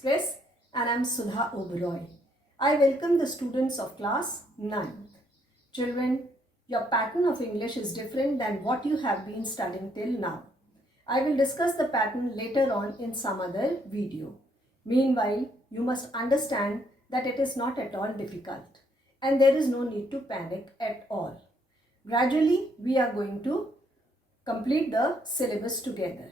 Express and I am Sudha Oberoi. I welcome the students of class 9th. Children, your pattern of English is different than what you have been studying till now. I will discuss the pattern later on in some other video. Meanwhile, you must understand that it is not at all difficult and there is no need to panic at all. Gradually, we are going to complete the syllabus together.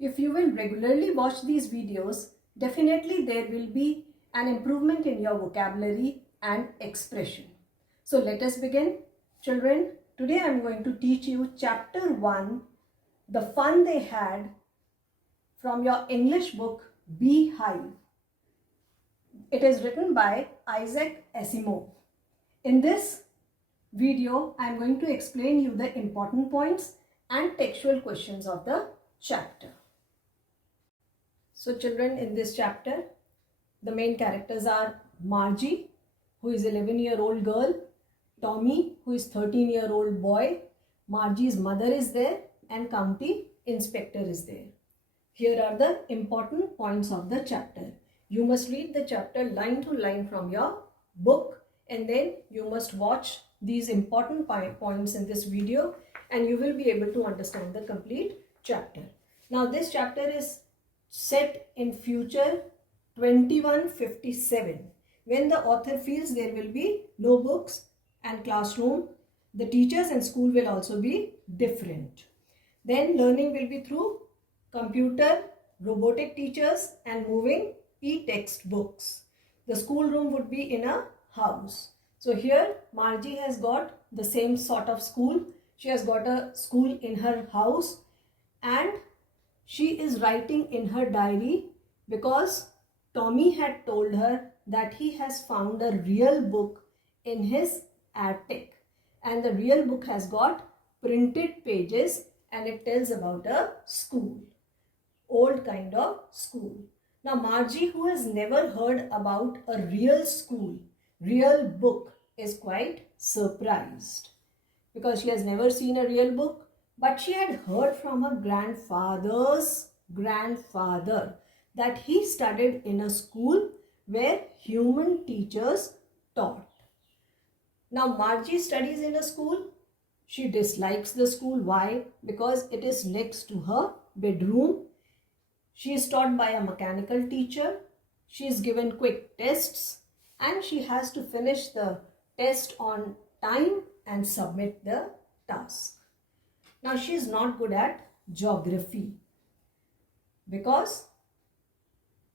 If you will regularly watch these videos, definitely there will be an improvement in your vocabulary and expression. So let us begin. Children, today I am going to teach you chapter 1, The Fun They Had, from your English book Beehive. It is written by Isaac Asimov. In this video, I am going to explain you the important points and textual questions of the chapter. So children, in this chapter, the main characters are Margie, who is 11-year-old girl, Tommy, who is 13-year-old boy, Margie's mother is there, and county inspector is there. Here are the important points of the chapter. You must read the chapter line to line from your book, and then you must watch these important points in this video, and you will be able to understand the complete chapter. Now this chapter is set in future 2157, when the author feels there will be no books and classroom. The teachers and school will also be different. Then learning will be through computer, robotic teachers and moving e-textbooks. The schoolroom would be in a house. So here Margie has got the same sort of school. She has got a school in her house and she is writing in her diary because Tommy had told her that he has found a real book in his attic, and the real book has got printed pages and it tells about a school, old kind of school. Now Margie, who has never heard about a real school, real book, is quite surprised because she has never seen a real book. But she had heard from her grandfather's grandfather that he studied in a school where human teachers taught. Now Margie studies in a school. She dislikes the school. Why? Because it is next to her bedroom. She is taught by a mechanical teacher. She is given quick tests and she has to finish the test on time and submit the task. Now she is not good at geography because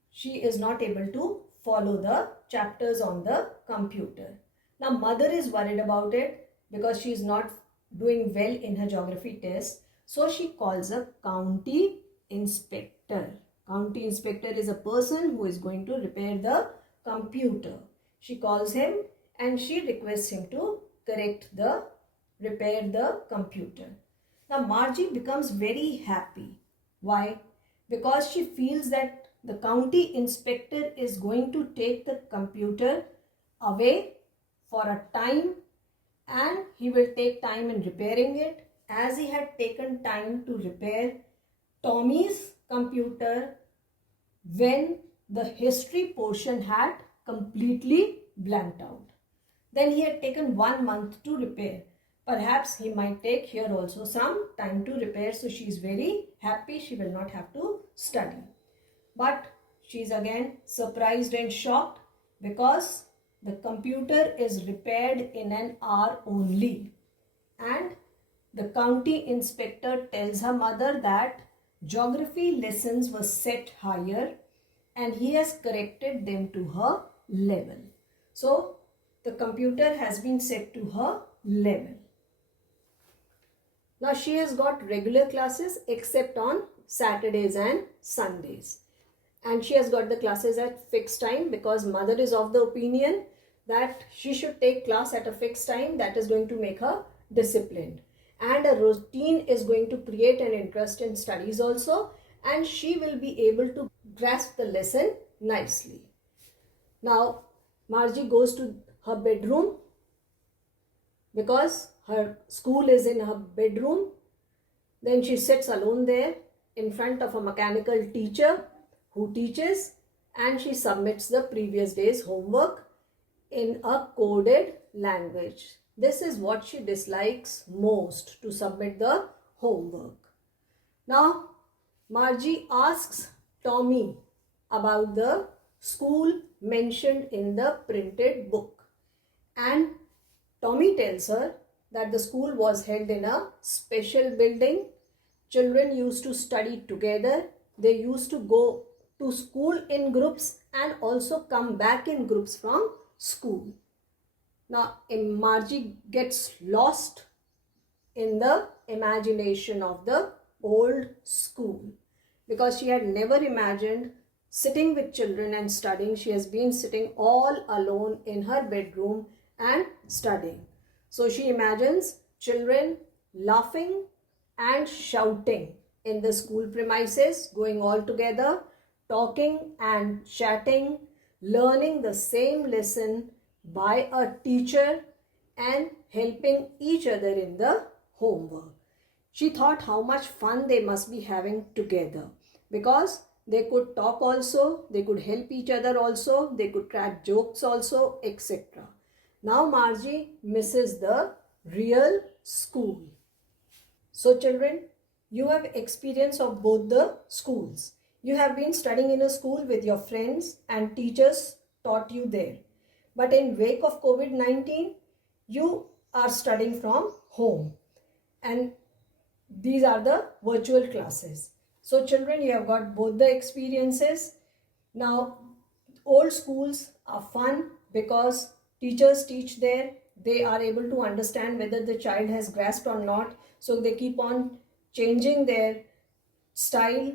she is not able to follow the chapters on the computer. Now mother is worried about it because she is not doing well in her geography test. So she calls a county inspector. County inspector is a person who is going to repair the computer. She calls him and she requests him to repair the computer. Now Margie becomes very happy. Why? Because she feels that the county inspector is going to take the computer away for a time and he will take time in repairing it, as he had taken time to repair Tommy's computer when the history portion had completely blanked out. Then he had taken 1 month to repair. Perhaps he might take here also some time to repair. So she is very happy. She will not have to study. But she is again surprised and shocked because the computer is repaired in an hour only. And the county inspector tells her mother that geography lessons were set higher and he has corrected them to her level. So the computer has been set to her level. Now she has got regular classes except on Saturdays and Sundays. And she has got the classes at fixed time because mother is of the opinion that she should take class at a fixed time. That is going to make her disciplined. And a routine is going to create an interest in studies also. And she will be able to grasp the lesson nicely. Now Margie goes to her bedroom because her school is in her bedroom. Then she sits alone there in front of a mechanical teacher who teaches and she submits the previous day's homework in a coded language. This is what she dislikes most, to submit the homework. Now, Margie asks Tommy about the school mentioned in the printed book, and Tommy tells her that the school was held in a special building. Children used to study together. They used to go to school in groups and also come back in groups from school. Now, Margie gets lost in the imagination of the old school because she had never imagined sitting with children and studying. She has been sitting all alone in her bedroom and studying. So she imagines children laughing and shouting in the school premises, going all together, talking and chatting, learning the same lesson by a teacher and helping each other in the homework. She thought how much fun they must be having together because they could talk also, they could help each other also, they could crack jokes also, etc. Now Margie misses the real school. So children, you have experience of both the schools. You have been studying in a school with your friends and teachers taught you there. But in wake of COVID-19, you are studying from home. And these are the virtual classes. So children, you have got both the experiences. Now, old schools are fun because teachers teach there. They are able to understand whether the child has grasped or not. So they keep on changing their style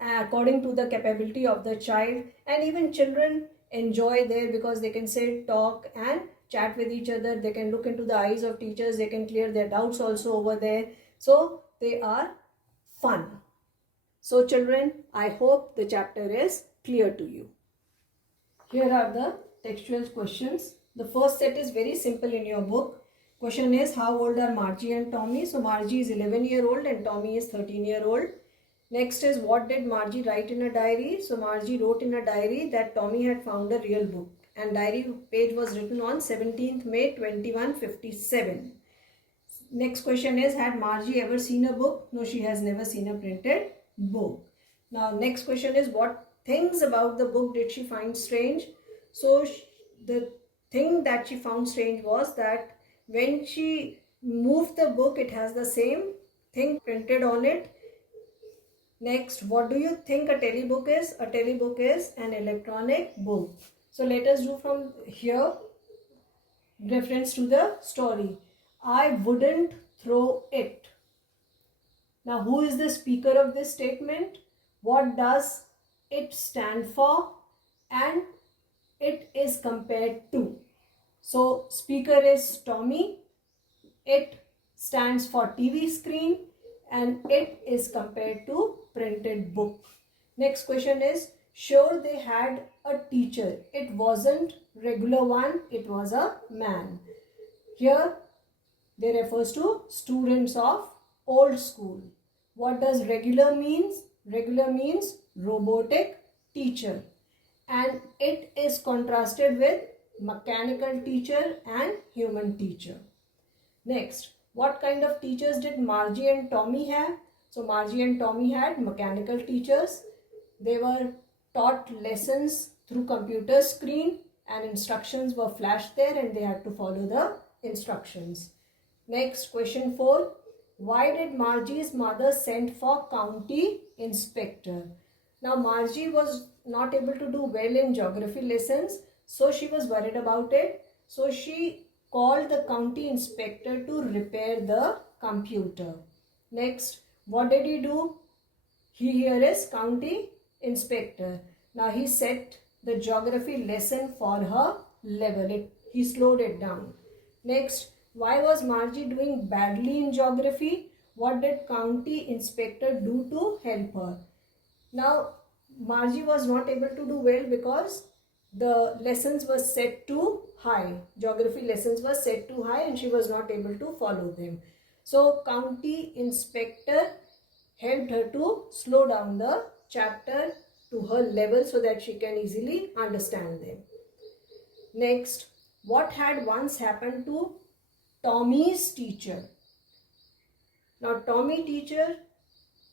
according to the capability of the child. And even children enjoy there because they can sit, talk and chat with each other. They can look into the eyes of teachers. They can clear their doubts also over there. So they are fun. So children, I hope the chapter is clear to you. Here are the textual questions. The first set is very simple in your book. Question is, how old are Margie and Tommy? So Margie is 11-year-old and Tommy is 13-year-old. Next is, what did Margie write in a diary? So Margie wrote in a diary that Tommy had found a real book, and diary page was written on 17th May 2157. Next question is, had Margie ever seen a book? No, she has never seen a printed book. Now next question is, what things about the book did she find strange? So the thing that she found strange was that when she moved the book, it has the same thing printed on it. Next, what do you think a telebook is? A telebook is an electronic book. So let us do from here reference to the story. I wouldn't throw it. Now, who is the speaker of this statement? What does it stand for? And it is compared to. So, speaker is Tommy. It stands for TV screen and it is compared to printed book. Next question is, sure they had a teacher. It wasn't regular one, it was a man. Here they refers to students of old school. What does regular means? Regular means robotic teacher, and it is contrasted with mechanical teacher and human teacher. Next, what kind of teachers did Margie and Tommy have? So Margie and Tommy had mechanical teachers. They were taught lessons through computer screen and instructions were flashed there and they had to follow the instructions. Next, question 4. Why did Margie's mother send for county inspector? Now Margie was not able to do well in geography lessons, so she was worried about it. So she called the county inspector to repair the computer. Next, what did he do? He here is county inspector. Now he set the geography lesson for her level. He slowed it down. Next, why was Margie doing badly in geography? What did county inspector do to help her? Now Margie was not able to do well because the lessons were set too high. Geography lessons were set too high and she was not able to follow them. So county inspector helped her to slow down the chapter to her level so that she can easily understand them. Next, what had once happened to Tommy's teacher? Now Tommy teacher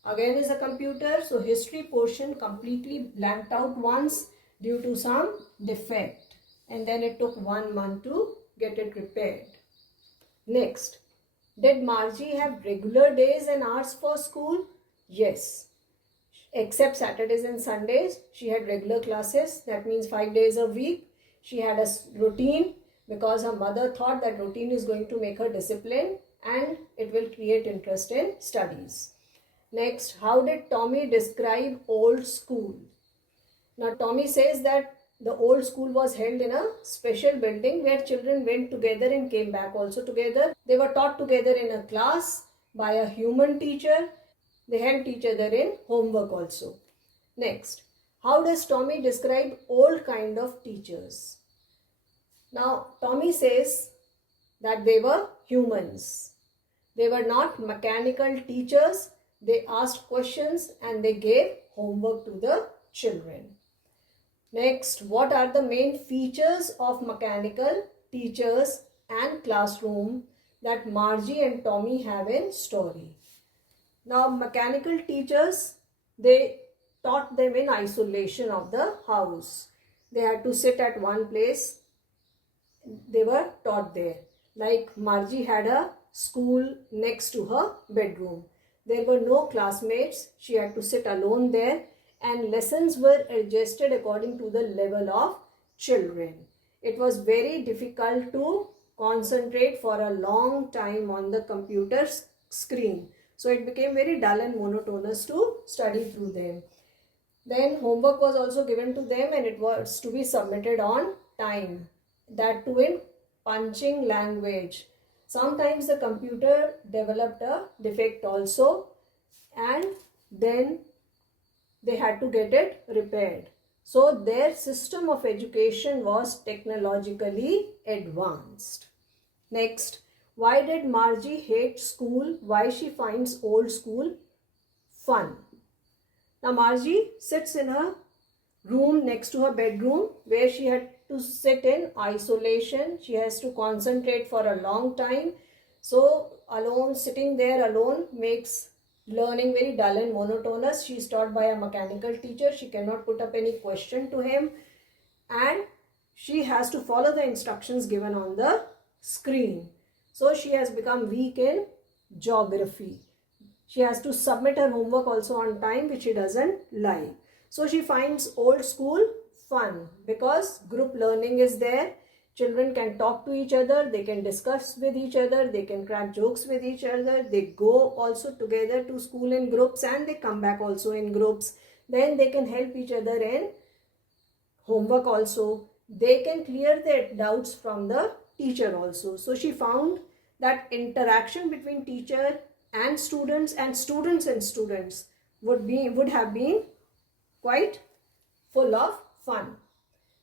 again is a computer, so history portion completely blanked out once due to some defect, and then it took 1 month to get it repaired. Next, did Margie have regular days and hours for school? Yes. Except Saturdays and Sundays, she had regular classes. That means 5 days a week. She had a routine because her mother thought that routine is going to make her disciplined and it will create interest in studies. Next, how did Tommy describe old school? Now, Tommy says that the old school was held in a special building where children went together and came back also together. They were taught together in a class by a human teacher. They helped each other in homework also. Next, how does Tommy describe old kind of teachers? Now, Tommy says that they were humans. They were not mechanical teachers. They asked questions and they gave homework to the children. Next, what are the main features of mechanical teachers and classroom that Margie and Tommy have in story? Now, mechanical teachers, they taught them in isolation of the house. They had to sit at one place. They were taught there. Like Margie had a school next to her bedroom. There were no classmates. She had to sit alone there, and lessons were adjusted according to the level of children. It was very difficult to concentrate for a long time on the computer screen. So it became very dull and monotonous to study through them. Then homework was also given to them and it was to be submitted on time. That too in punching language. Sometimes the computer developed a defect also and then they had to get it repaired. So their system of education was technologically advanced. Next, why did Margie hate school? Why she finds old school fun? Now Margie sits in her room next to her bedroom where she had to sit in isolation. She has to concentrate for a long time. So alone, sitting there alone makes learning very dull and monotonous. She is taught by a mechanical teacher. She cannot put up any question to him and she has to follow the instructions given on the screen. So she has become weak in geography. She has to submit her homework also on time, which she doesn't like. So she finds old school fun because group learning is there. Children can talk to each other, they can discuss with each other, they can crack jokes with each other. They go also together to school in groups and they come back also in groups. Then they can help each other in homework also. They can clear their doubts from the teacher also. So she found that interaction between teacher and students would have been quite full of fun.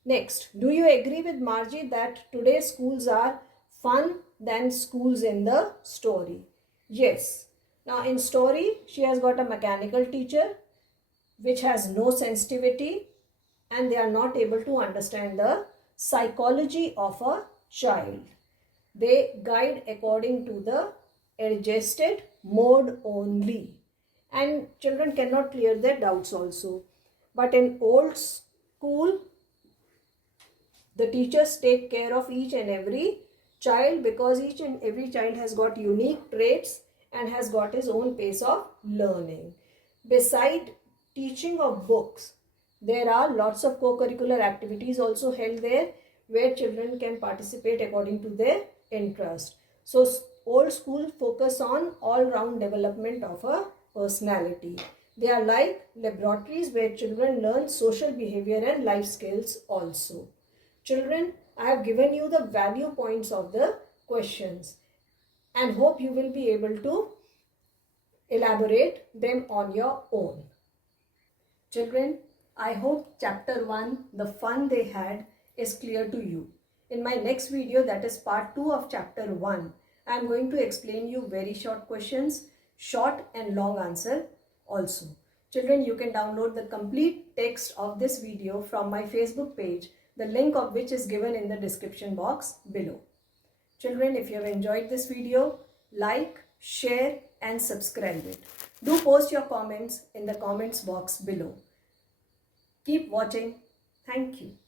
Next, do you agree with Margie that today's schools are fun than schools in the story? Yes. Now in story, she has got a mechanical teacher which has no sensitivity and they are not able to understand the psychology of a child. They guide according to the adjusted mode only and children cannot clear their doubts also. But in old school, the teachers take care of each and every child because each and every child has got unique traits and has got his own pace of learning. Beside teaching of books, there are lots of co-curricular activities also held there where children can participate according to their interest. So old school focus on all-round development of a personality. They are like laboratories where children learn social behavior and life skills also. Children, I have given you the value points of the questions and hope you will be able to elaborate them on your own. Children, I hope chapter 1, the fun they had, is clear to you. In my next video, that is part 2 of chapter 1, I am going to explain you very short questions, short and long answer also. Children, you can download the complete text of this video from my Facebook page, the link of which is given in the description box below. Children, if you have enjoyed this video, like, share and subscribe it. Do post your comments in the comments box below. Keep watching. Thank you.